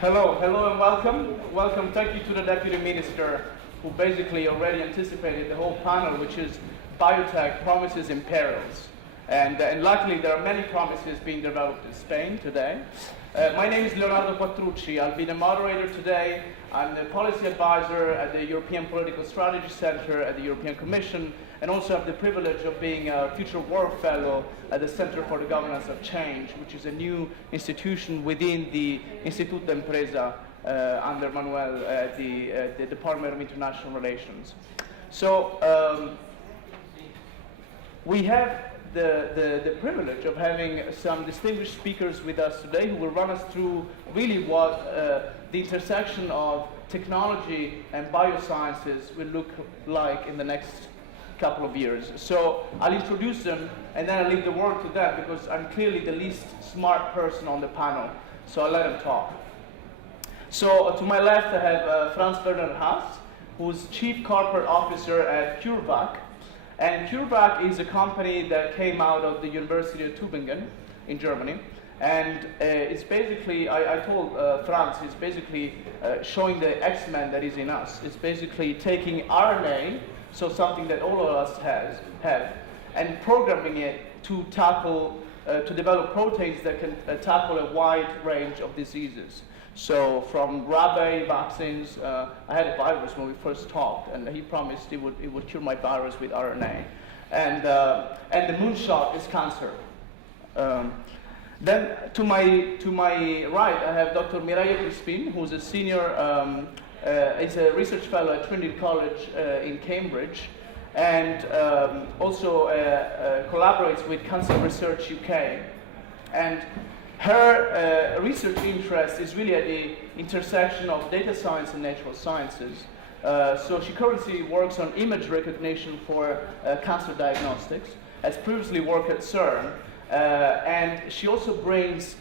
Hello and welcome. Welcome, thank you to the Deputy Minister who basically already anticipated the whole panel, which is Biotech Promises in Perils. And luckily there are many promises being developed in Spain today. My name is Leonardo Quattrucci. I'll be the moderator today. I'm the policy advisor at the European Political Strategy Center at the European Commission, and also have the privilege of being a future work fellow at the Center for the Governance of Change, which is a new institution within the Instituto de Empresa under Manuel at the Department of International Relations. So we have the privilege of having some distinguished speakers with us today who will run us through really what the intersection of technology and biosciences will look like in the next couple of years. So I'll introduce them and then I'll leave the word to them because I'm clearly the least smart person on the panel. So I'll let them talk. So to my left I have FRANZ-WERNER HASS, who's Chief Corporate Officer at CureVac. And CureVac is a company that came out of the University of Tübingen in Germany. And it's basically, I told Franz, it's basically showing the X-Men that is in us. It's basically taking RNA, so something that all of us have, and programming it to tackle, to develop proteins that can tackle a wide range of diseases. So from rabies vaccines, I had a virus when we first talked, and he promised it would cure my virus with RNA. And the moonshot is cancer. Then to my right, I have Dr. Mireia Crispin, who's a senior, is a research fellow at Trinity College in Cambridge, and also collaborates with Cancer Research UK. And her research interest is really at the intersection of data science and natural sciences. So she currently works on image recognition for cancer diagnostics, has previously worked at CERN, and she also brings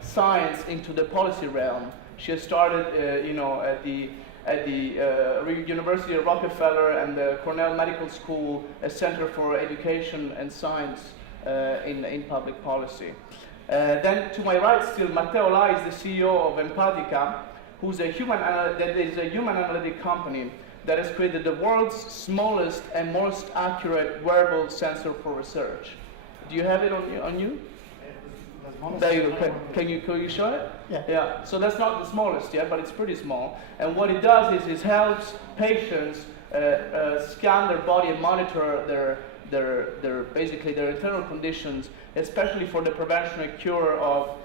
science into the policy realm. She has started, at the University of Rockefeller and the Cornell Medical School, a Center for Education and Science in public policy. Then to my right still, Matteo La is the CEO of Empatica, who's a human analytic company that has created the world's smallest and most accurate wearable sensor for research. Do you have it on you? There you go. Can you show it? Yeah. Yeah. So that's not the smallest yet, but it's pretty small. And what it does is it helps patients scan their body and monitor basically their internal conditions, especially for the prevention and cure of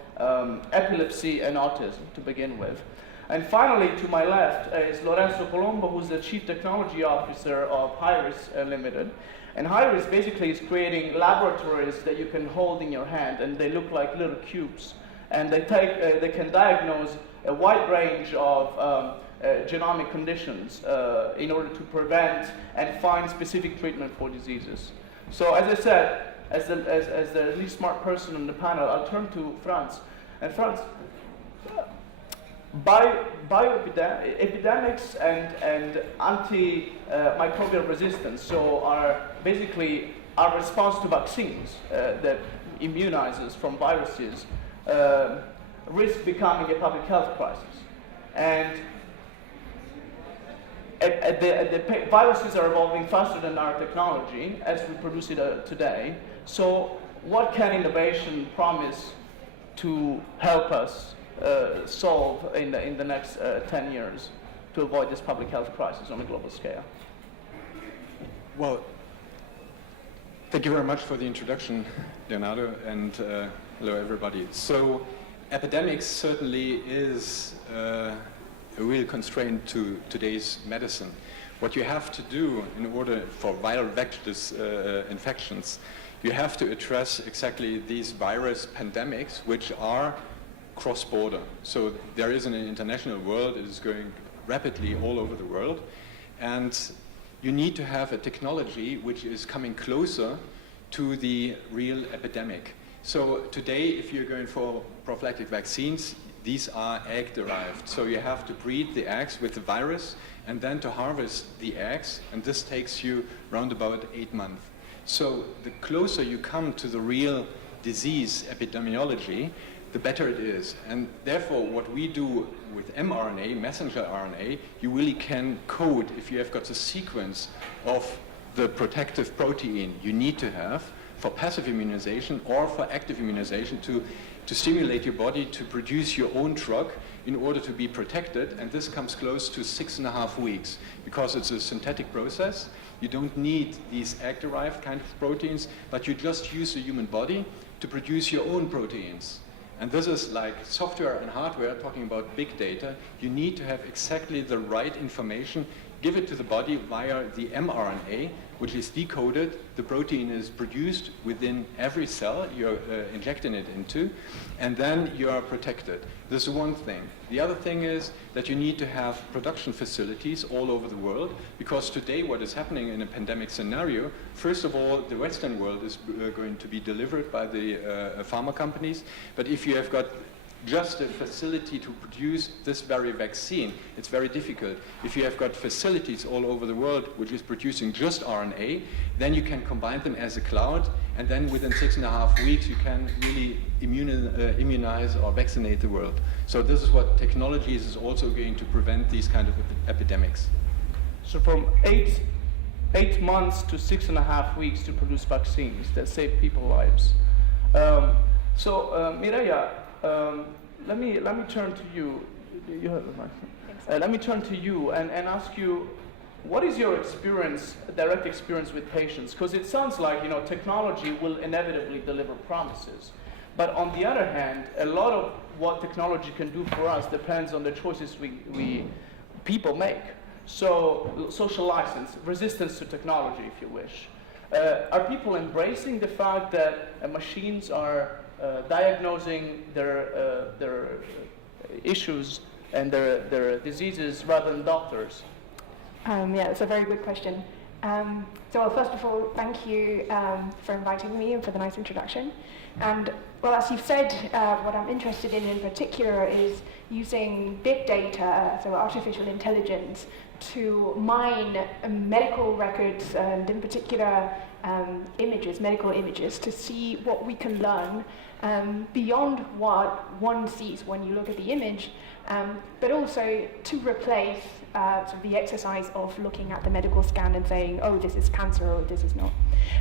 epilepsy and autism to begin with. And finally, to my left is Lorenzo Colombo, who's the Chief Technology Officer of HIRIS Limited. And HIRIS basically is creating laboratories that you can hold in your hand, and they look like little cubes. And they can diagnose a wide range of genomic conditions in order to prevent and find specific treatment for diseases. So as I said, as the least smart person on the panel, I'll turn to Franz. And Franz, epidemics and antimicrobial resistance, so are basically our response to vaccines that immunize us from viruses, risk becoming a public health crisis. And the viruses are evolving faster than our technology as we produce it today. So what can innovation promise to help us solve in the next 10 years to avoid this public health crisis on a global scale? Well, thank you very much for the introduction, Leonardo, and hello everybody. So epidemics certainly is a real constraint to today's medicine. What you have to do in order for viral vectors infections, you have to address exactly these virus pandemics, which are cross-border. So there is an international world, it is going rapidly all over the world, and you need to have a technology which is coming closer to the real epidemic. So today, if you're going for prophylactic vaccines, these are egg-derived. So you have to breed the eggs with the virus and then to harvest the eggs, and this takes you round about 8 months. So the closer you come to the real disease epidemiology, the better it is. And therefore, what we do with mRNA, messenger RNA, you really can code if you have got the sequence of the protective protein you need to have for passive immunization or for active immunization to stimulate your body to produce your own drug in order to be protected. And this comes close to 6.5 weeks because it's a synthetic process. You don't need these egg-derived kind of proteins, but you just use the human body to produce your own proteins. And this is like software and hardware, talking about big data. You need to have exactly the right information, give it to the body via the mRNA, which is decoded. The protein is produced within every cell you're injecting it into, and then you are protected. This is one thing. The other thing is that you need to have production facilities all over the world, because today what is happening in a pandemic scenario, first of all, the Western world is going to be delivered by the pharma companies, but if you have got just a facility to produce this very vaccine, it's very difficult. If you have got facilities all over the world which is producing just RNA, then you can combine them as a cloud, and then within 6.5 weeks you can really immunize or vaccinate the world. So this is what technologies is also going to prevent these kind of epidemics. So from eight months to 6.5 weeks to produce vaccines that save people's lives. Mireia, let me turn to you. You have the microphone. Let me turn to you and ask you, what is your experience, direct experience with patients? Because it sounds like technology will inevitably deliver promises, but on the other hand, a lot of what technology can do for us depends on the choices people make. So social license, resistance to technology, if you wish. Are people embracing the fact that machines are diagnosing their issues and their diseases rather than doctors? Yeah, it's a very good question. So first of all, thank you for inviting me and for the nice introduction. And well, as you've said, what I'm interested in particular is using big data, so artificial intelligence, to mine medical records and in particular medical images, to see what we can learn beyond what one sees when you look at the image, but also to replace sort of the exercise of looking at the medical scan and saying, oh, this is cancer or this is not.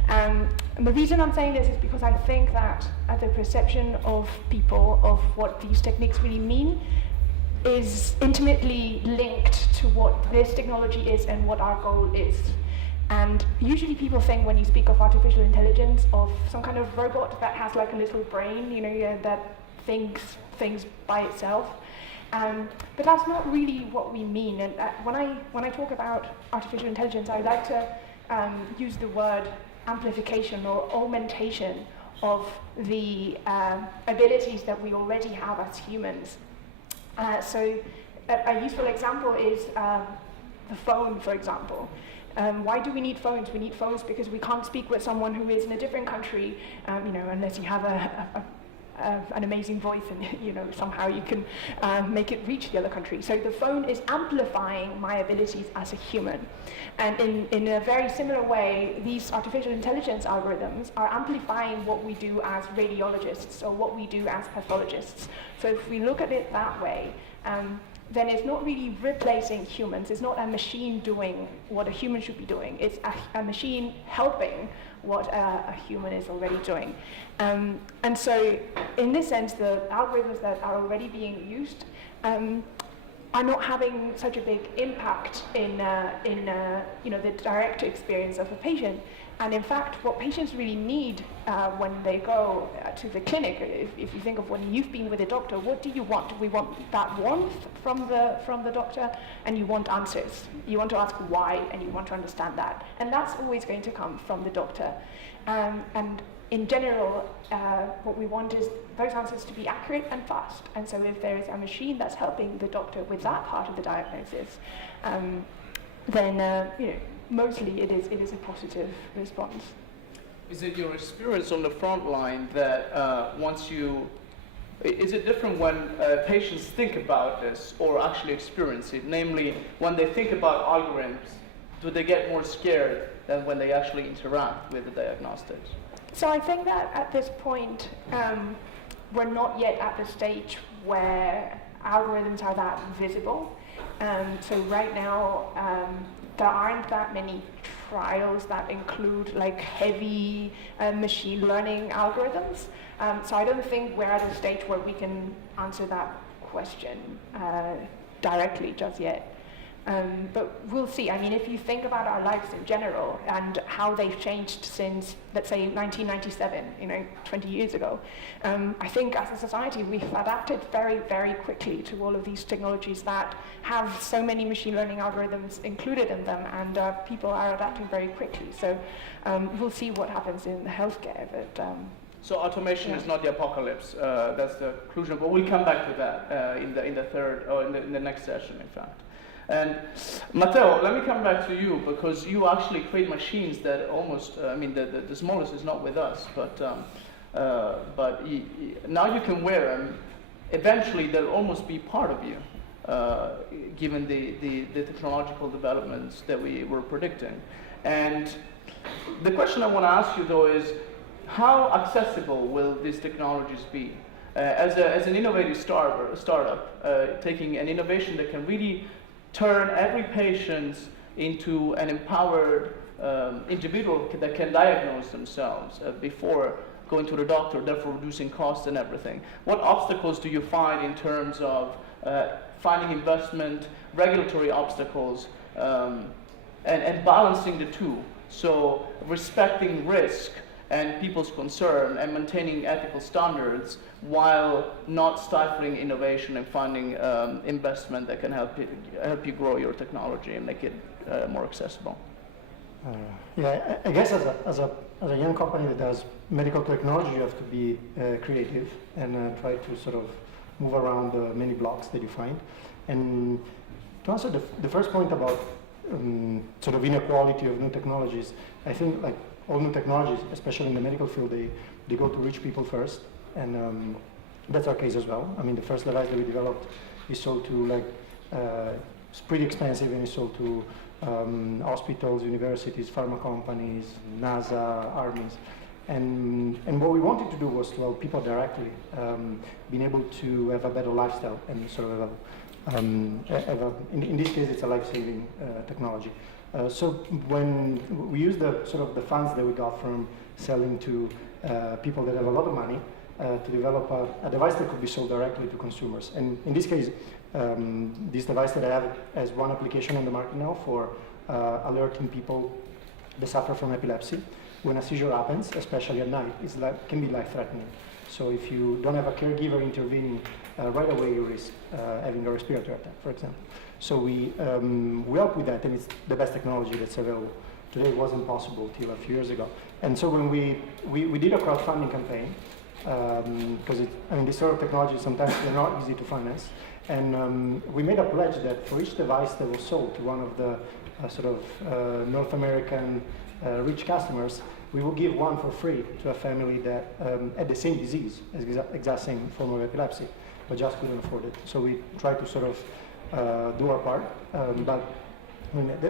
And the reason I'm saying this is because I think that the perception of people of what these techniques really mean is intimately linked to what this technology is and what our goal is. And usually people think when you speak of artificial intelligence of some kind of robot that has like a little brain, that thinks things by itself. But that's not really what we mean. And when I talk about artificial intelligence, I like to use the word amplification or augmentation of the abilities that we already have as humans. So a useful example is the phone, for example. Why do we need phones? We need phones because we can't speak with someone who is in a different country, unless you have an amazing voice and somehow you can make it reach the other country. So the phone is amplifying my abilities as a human. And in a very similar way, these artificial intelligence algorithms are amplifying what we do as radiologists or what we do as pathologists. So if we look at it that way, then it's not really replacing humans. It's not a machine doing what a human should be doing. It's a machine helping what a human is already doing. And so in this sense, the algorithms that are already being used are not having such a big impact in the direct experience of a patient. And in fact, what patients really need when they go to the clinic, if you think of when you've been with a doctor, what do you want? We want that warmth from the doctor, and you want answers. You want to ask why, and you want to understand that. And that's always going to come from the doctor. And in general, what we want is those answers to be accurate and fast. And so if there is a machine that's helping the doctor with that part of the diagnosis, then mostly it is a positive response. Is it your experience on the front line that is it different when patients think about this or actually experience it? Namely, when they think about algorithms, do they get more scared than when they actually interact with the diagnostics? So I think that at this point, we're not yet at the stage where algorithms are that visible. So right now, there aren't that many trials that include like heavy machine learning algorithms. So I don't think we're at a stage where we can answer that question directly just yet. But we'll see. I mean, if you think about our lives in general and how they've changed since, let's say, 1997, 20 years ago, I think as a society we've adapted very, very quickly to all of these technologies that have so many machine learning algorithms included in them, and people are adapting very quickly. So we'll see what happens in healthcare. But so automation is not the apocalypse. That's the conclusion. But we'll come back to that in the third, or in the next session, in fact. And Matteo, let me come back to you, because you actually create machines that almost, the smallest is not with us, but now you can wear them. Eventually, they'll almost be part of you, given the technological developments that we were predicting. And the question I want to ask you, though, is how accessible will these technologies be? As an innovative startup, taking an innovation that can really turn every patient into an empowered individual that can diagnose themselves before going to the doctor, therefore reducing costs and everything. What obstacles do you find in terms of finding investment, regulatory obstacles, and balancing the two? So respecting risk and people's concern and maintaining ethical standards while not stifling innovation and finding investment that can help you grow your technology and make it more accessible. Yeah, I guess as a young company that does medical technology, you have to be creative and try to sort of move around the many blocks that you find. And to answer the first point about sort of inequality of new technologies, I think like all new technologies, especially in the medical field, they go to rich people first, and that's our case as well. I mean, the first device that we developed is sold to it's pretty expensive, and it's sold to hospitals, universities, pharma companies, NASA, armies. And what we wanted to do was to help people directly, being able to have a better lifestyle and sort of in this case, it's a life-saving technology. So when we use the sort of the funds that we got from selling to people that have a lot of money to develop a device that could be sold directly to consumers. And in this case, this device that I have has one application on the market now for alerting people that suffer from epilepsy. When a seizure happens, especially at night, can be life-threatening. So if you don't have a caregiver intervening right away, you risk having a respiratory attack, for example. So we help with that, and it's the best technology that's available. Today it wasn't possible till a few years ago. And so when we did a crowdfunding campaign, because this sort of technology sometimes they're not easy to finance, and we made a pledge that for each device that was sold to one of the North American rich customers, we will give one for free to a family that had the same disease, exact same form of epilepsy, but just couldn't afford it. So we try to sort of do our part. But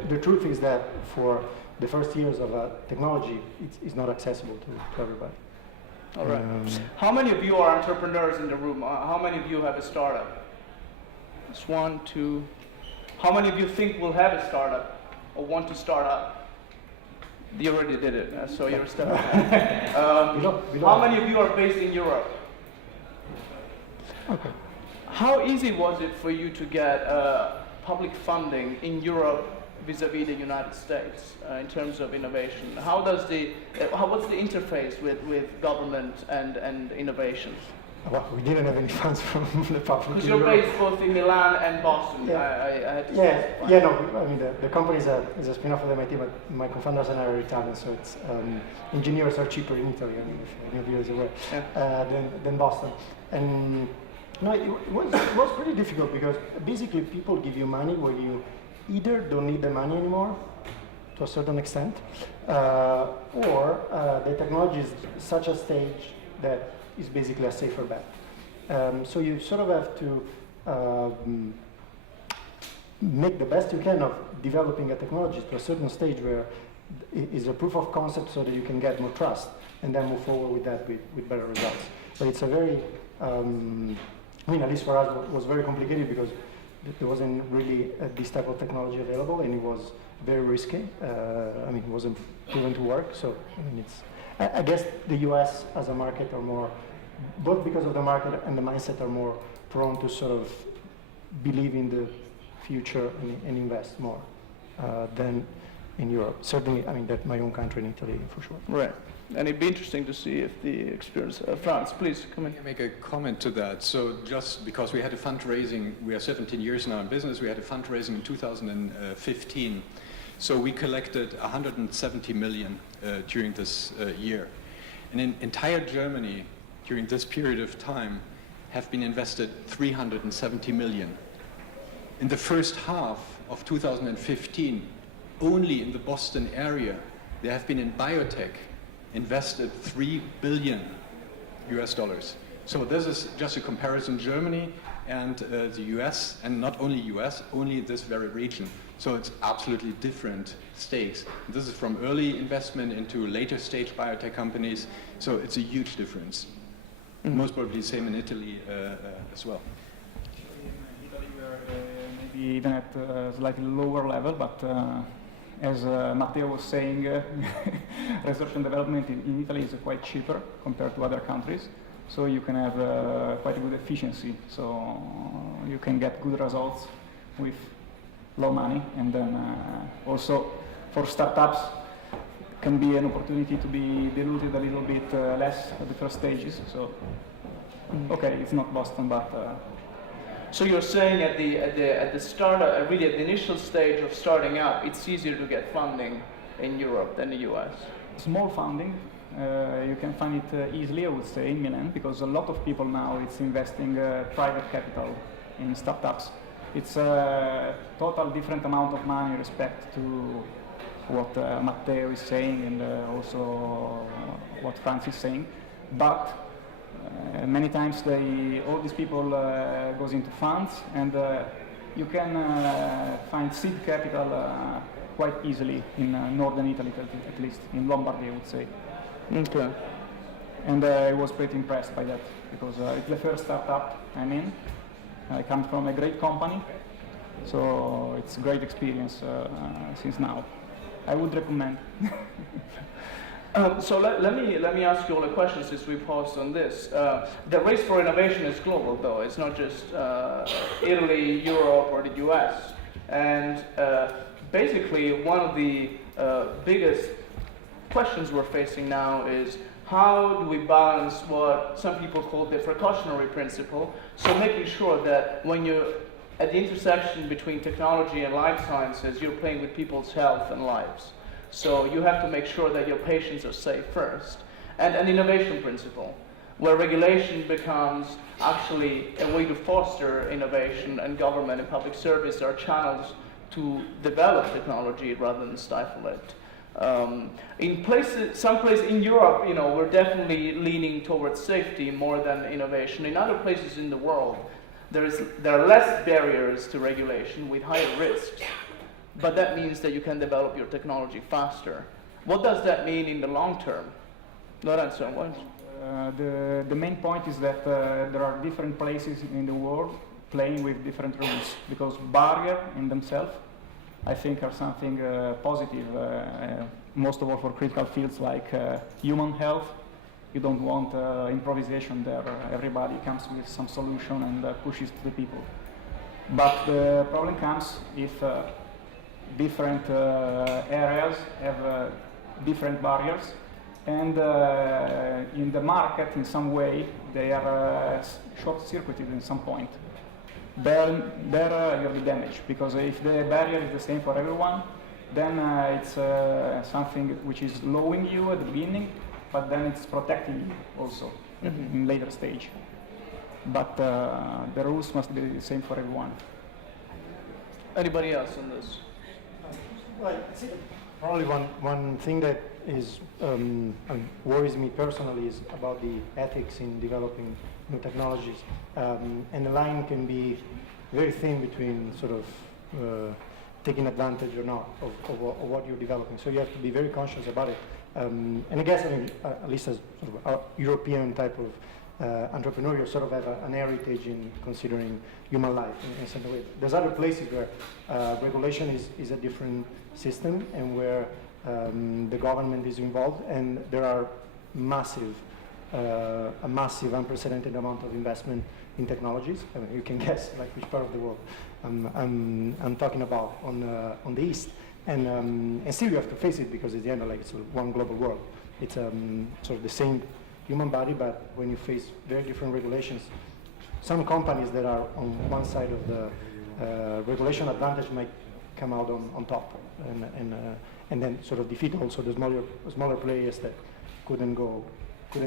the truth is that for the first years of a technology, it's not accessible to everybody. All right. How many of you are entrepreneurs in the room? How many of you have a startup? It's 1, 2. How many of you think will have a startup or want to start up? You already did it, so you're a step ahead. How many of you are based in Europe? Okay. How easy was it for you to get public funding in Europe vis-a-vis the United States in terms of innovation? What's the interface with government and innovation? Well, we didn't have any funds from the public. Because you're based both in Milan and Boston. Yeah. I had to the company is a spin-off of MIT, but my co-founders and I are Italian, so it's engineers are cheaper in Italy, if any of you is aware, than Boston. And it was pretty difficult because basically people give you money where you either don't need the money anymore to a certain extent, or the technology is such a stage that is basically a safer bet. So you sort of have to make the best you can of developing a technology to a certain stage where it is a proof of concept so that you can get more trust and then move forward with that with better results. But it's a very I mean, at least for us, it was very complicated because there wasn't really this type of technology available, and it was very risky. I mean, it wasn't proven to work. So, I mean, I guess the US as a market are more, both because of the market and the mindset, are more prone to sort of believe in the future and invest more than in Europe. Certainly, I mean, that my own country in Italy, for sure. Right. And it'd be interesting to see if the experience... Franz, please, come in. Can I make a comment to that? So just because we had a fundraising, we are 17 years now in business, we had a fundraising in 2015. So we collected 170 million during this year. And in entire Germany, during this period of time, have been invested 370 million. In the first half of 2015, only in the Boston area, there have been in biotech invested $3 billion US. So this is just a comparison, Germany and the US, and not only US, only this very region. So it's absolutely different stakes. This is from early investment into later stage biotech companies, so it's a huge difference. Mm-hmm. Most probably the same in Italy as well. In Italy we're maybe even at a slightly lower level, but as Matteo was saying, research and development in Italy is quite cheaper compared to other countries. So you can have quite a good efficiency. So you can get good results with low money. And then also for startups, can be an opportunity to be diluted a little bit less at the first stages. So, okay, it's not Boston, but... So you're saying at the start, really at the initial stage of starting up, it's easier to get funding in Europe than the US? Small funding, you can find it easily, I would say, in Milan, because a lot of people now it's investing private capital in startups. It's a total different amount of money respect to what Matteo is saying and also what Franz is saying, but many times all these people goes into funds, and you can find seed capital quite easily in northern Italy, at least in Lombardy, I would say. Okay. And I was pretty impressed by that because it's the first startup I'm in. I come from a great company, so it's a great experience since now. I would recommend. So let me ask you all a question since we paused on this. The race for innovation is global, though. It's not just Italy, Europe, or the US. And basically, one of the biggest questions we're facing now is how do we balance what some people call the precautionary principle, so making sure that when you're at the intersection between technology and life sciences, you're playing with people's health and lives. So you have to make sure that your patients are safe first. And an innovation principle, where regulation becomes actually a way to foster innovation, and government and public service are channels to develop technology rather than stifle it. In places, some places in Europe, we're definitely leaning towards safety more than innovation. In other places in the world, there are less barriers to regulation with higher risks. But that means that you can develop your technology faster. What does that mean in the long term? Lorenzo, what? The main point is that there are different places in the world playing with different rules, because barriers in themselves, I think, are something positive, most of all for critical fields like human health. You don't want improvisation there. Everybody comes with some solution and pushes to the people. But the problem comes if different areas have different barriers, and in the market, in some way, they are short-circuited in some point. There you'll be damaged, because if the barrier is the same for everyone, then it's something which is lowering you at the beginning, but then it's protecting you also in later stage. But the rules must be the same for everyone. Anybody else on this? Well, probably one thing that is worries me personally is about the ethics in developing new technologies, and the line can be very thin between sort of taking advantage or not of what you're developing. So you have to be very conscious about it. And I guess, at least as sort of a European type of entrepreneur, you sort of have an heritage in considering human life in some way. There's other places where regulation is a different system and where the government is involved, and there are a massive, unprecedented amount of investment in technologies. I mean, you can guess like which part of the world I'm talking about on the east, and still you have to face it because at the end, like it's one global world. It's sort of the same human body, but when you face very different regulations, some companies that are on one side of the regulation advantage might come out on top, and then sort of defeat also the smaller players that couldn't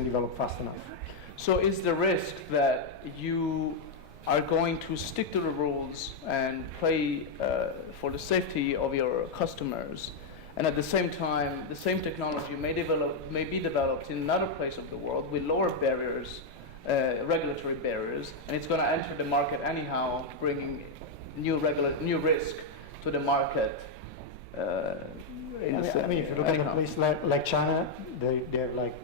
develop fast enough. So is the risk that you are going to stick to the rules and play for the safety of your customers, and at the same time, the same technology may be developed in another place of the world with lower barriers, regulatory barriers, and it's going to enter the market anyhow, bringing new risk to the market? I mean, if you look at a place like China, they have like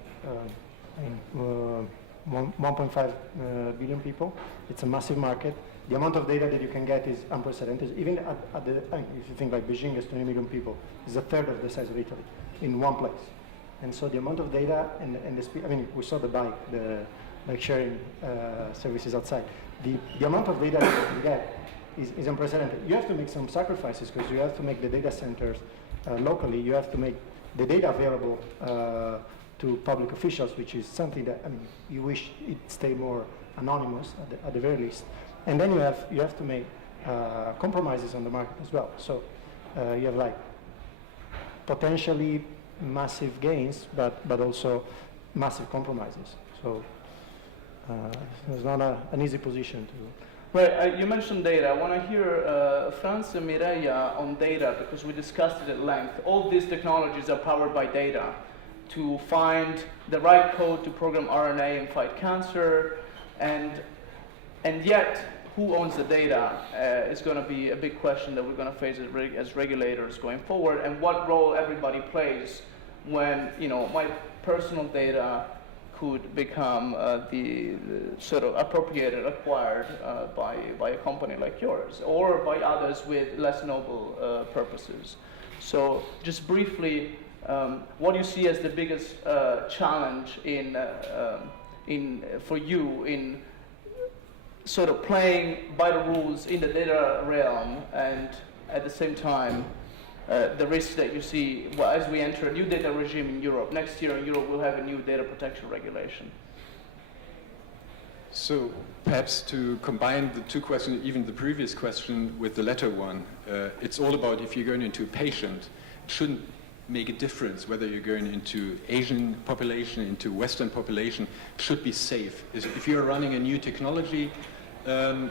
1.5 billion people. It's a massive market. The amount of data that you can get is unprecedented. Even if you think like Beijing has 20 million people, it's a third of the size of Italy in one place. And so the amount of data and the speed, I mean, we saw the bike, like sharing services outside. The amount of data that you can get is unprecedented. You have to make some sacrifices because you have to make the data centers locally. You have to make the data available to public officials, which is something that, I mean, you wish it stay more anonymous at the very least. And then you have to make compromises on the market as well. So you have like potentially massive gains, but also massive compromises. So it's not an easy position to. Right, you mentioned data. I want to hear Franz and Mireia on data, because we discussed it at length. All these technologies are powered by data to find the right code to program RNA and fight cancer, and yet, who owns the data is going to be a big question that we're going to face as regulators going forward, and what role everybody plays when, you know, my personal data could become the sort of appropriated, acquired by a company like yours, or by others with less noble purposes. So just briefly, what do you see as the biggest challenge for you in sort of playing by the rules in the data realm, and at the same time, the risks that you see as we enter a new data regime in Europe? Next year in Europe we'll have a new data protection regulation. So perhaps to combine the two questions, even the previous question with the latter one, it's all about if you're going into a patient, it shouldn't make a difference whether you're going into Asian population, into Western population, should be safe. If you're running a new technology,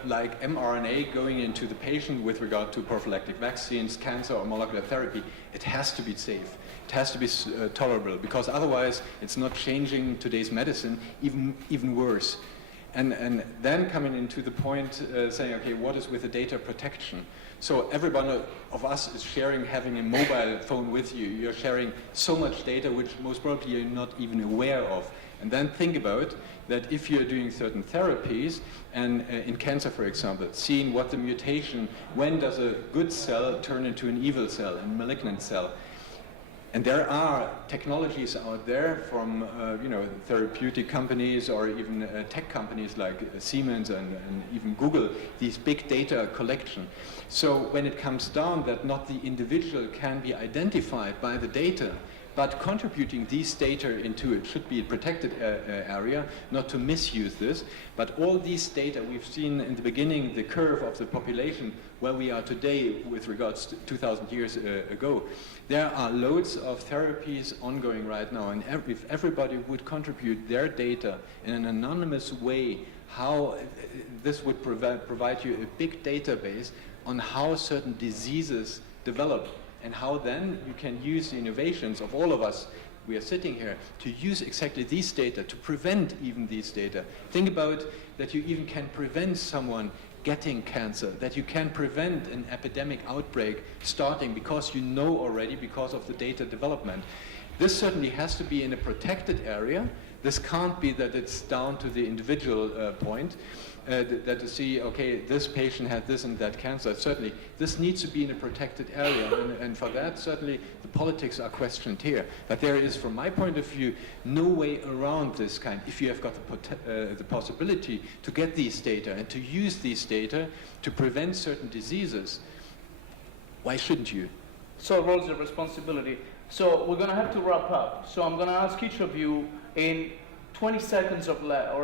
like mRNA going into the patient with regard to prophylactic vaccines, cancer or molecular therapy, it has to be safe. It has to be tolerable, because otherwise it's not changing today's medicine, even worse. And then coming into the point saying, okay, what is with the data protection? So every one of us is having a mobile phone with you. You're sharing so much data which most probably you're not even aware of. And then think about that if you're doing certain therapies, and in cancer, for example, seeing what the mutation, when does a good cell turn into an evil cell, a malignant cell? And there are technologies out there from therapeutic companies or even tech companies like Siemens and even Google, these big data collection. So when it comes down that not the individual can be identified by the data, but contributing these data into it should be a protected area, not to misuse this. But all these data, we've seen in the beginning the curve of the population where we are today with regards to 2,000 years ago. There are loads of therapies ongoing right now, and if everybody would contribute their data in an anonymous way, how this would provide you a big database on how certain diseases develop, and how then you can use the innovations of all of us, we are sitting here, to use exactly these data, to prevent even these data. Think about that you even can prevent someone getting cancer, that you can prevent an epidemic outbreak starting because you know already because of the data development. This certainly has to be in a protected area, This can't be that it's down to the individual point, that to see, okay, this patient had this and that cancer. Certainly, this needs to be in a protected area, and for that, certainly, the politics are questioned here. But there is, from my point of view, no way around this kind. If you have got the possibility to get these data and to use these data to prevent certain diseases, why shouldn't you? So roles of responsibility. So we're going to have to wrap up. So I'm going to ask each of you in 20 seconds or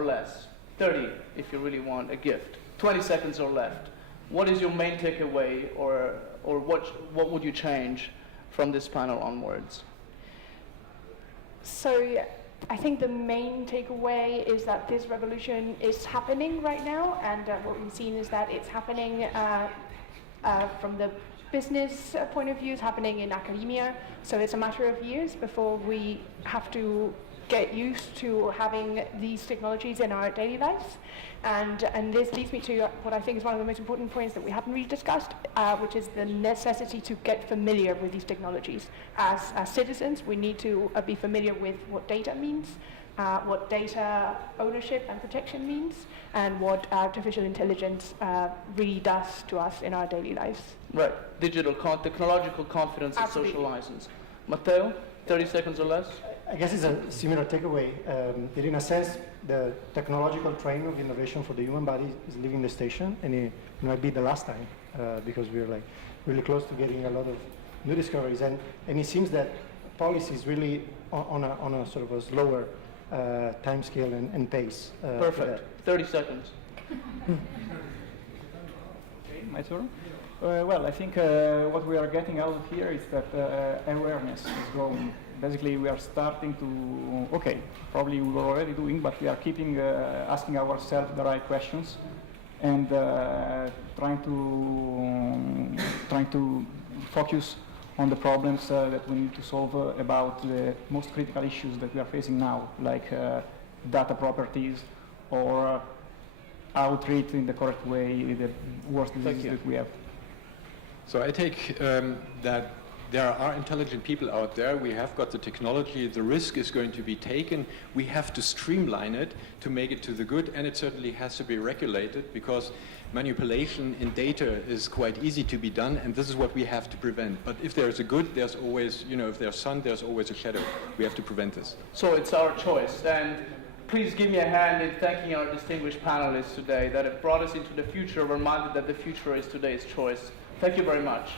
less, 30 if you really want a gift, 20 seconds or left. What is your main takeaway, or what would you change from this panel onwards? So I think the main takeaway is that this revolution is happening right now, and what we've seen is that it's happening from the business point of view, it's happening in academia, so it's a matter of years before we have to get used to having these technologies in our daily lives. And this leads me to what I think is one of the most important points that we haven't really discussed, which is the necessity to get familiar with these technologies. As citizens, we need to be familiar with what data means, what data ownership and protection means, and what artificial intelligence really does to us in our daily lives. Right, technological confidence and social license. Matteo, 30 seconds or less? I guess it's a similar takeaway. That in a sense, the technological train of innovation for the human body is leaving the station, and it might be the last time because we're like really close to getting a lot of new discoveries, and it seems that policy is really on a sort of a slower time scale and pace. Perfect. 30 seconds. Okay, my turn. Well, I think what we are getting out of here is that awareness is growing. Basically, we are starting to, okay, probably we were already doing, but we are keeping asking ourselves the right questions and trying to focus on the problems that we need to solve about the most critical issues that we are facing now, like data properties or how to treat in the correct way the worst diseases that we have. So I take that there are intelligent people out there. We have got the technology. The risk is going to be taken. We have to streamline it to make it to the good, and it certainly has to be regulated because manipulation in data is quite easy to be done, and this is what we have to prevent. But if there's a good, there's always, if there's sun, there's always a shadow. We have to prevent this. So it's our choice. And please give me a hand in thanking our distinguished panelists today that have brought us into the future, reminded that the future is today's choice. Thank you very much.